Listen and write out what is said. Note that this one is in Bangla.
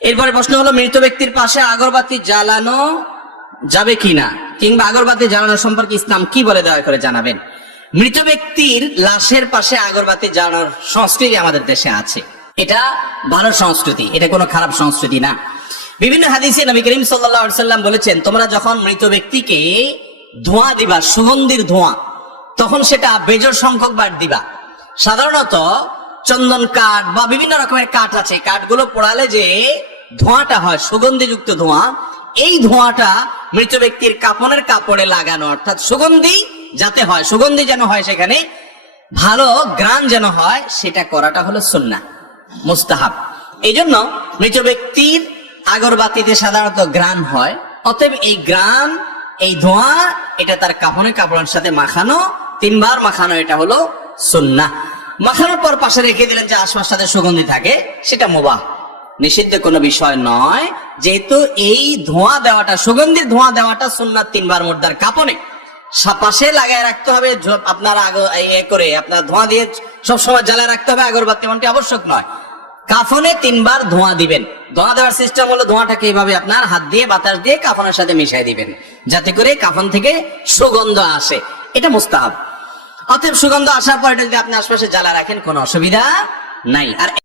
এরপরে প্রশ্ন হলো, মৃত ব্যক্তির পাশে আগরবাতি জ্বালানো যাবে কিনা, কিংবা আগরবাতি জ্বালানো সম্পর্কে ইসলাম কি বলে দয়া করে জানাবেন। মৃত ব্যক্তির লাশের পাশে আগরবাতি জ্বালানোর সংস্কৃতি আমাদের দেশে আছে, এটা ভালো সংস্কৃতি, এটা কোনো খারাপ সংস্কৃতি না। বিভিন্ন হাদিসে নবী করিম সাল্লাল্লাহু আলাইহি সাল্লাম বলেছেন, তোমরা যখন মৃত ব্যক্তিকে ধোঁয়া দিবা, সুগন্ধির ধোঁয়া, তখন সেটা বেজোড় সংখ্যক বার দিবা। সাধারণত চন্দন কাঠ বা বিভিন্ন রকমের কাঠ আছে, কাঠগুলো পোড়ালে যে ধোঁয়াটা হয়, সুগন্ধিযুক্ত ধোঁয়া, এই ধোঁয়াটা মৃত ব্যক্তির কাফনের কাপড়ে লাগানো, অর্থাৎ সুগন্ধি যাতে হয়, সুগন্ধি যেন হয়, সেখানে ভালো গ্রান যেন হয়, সেটা করাটা হলো সুন্নাহ, মুস্তাহাব। এই জন্য মৃত ব্যক্তির আগরবাতিতে সাধারণত গ্রান হয়, অতএব এই গ্রান, এই ধোঁয়া, এটা তার কাফনের কাপড়ের সাথে মাখানো, 3 বার মাখানো, এটা হলো সুন্নাহ। মাখানোর পর পাশে রেখে দিলেন যে আশপাশ সাথে সুগন্ধি থাকে, সেটা মুবাহ, নিষিদ্ধ কোনো বিষয় নয়। যেহেতু এই ধোঁয়া দেওয়াটা, সুগন্ধির ধোঁয়া দেওয়াটা সুন্নাত 3 বার মুর্দার কাপনে পাশে লাগায় রাখতে হবে। আপনারা করে আপনার ধোঁয়া দিয়ে সবসময় জ্বালায় রাখতে হবে আগরবাতি, এমনটি আবশ্যক নয়। কাফনে 3 বার ধোঁয়া দিবেন। ধোঁয়া দেওয়ার সিস্টেম হলো, ধোঁয়াটাকে এইভাবে আপনার হাত দিয়ে বাতাস দিয়ে কাফনের সাথে মিশাই দিবেন, যাতে করে কাফন থেকে সুগন্ধ আসে, এটা মুস্তাহাব। অতএব সুগন্ধ আসার পর এটা যদি আপনি আশপাশে জ্বালা রাখেন, কোনো অসুবিধা নাই। আর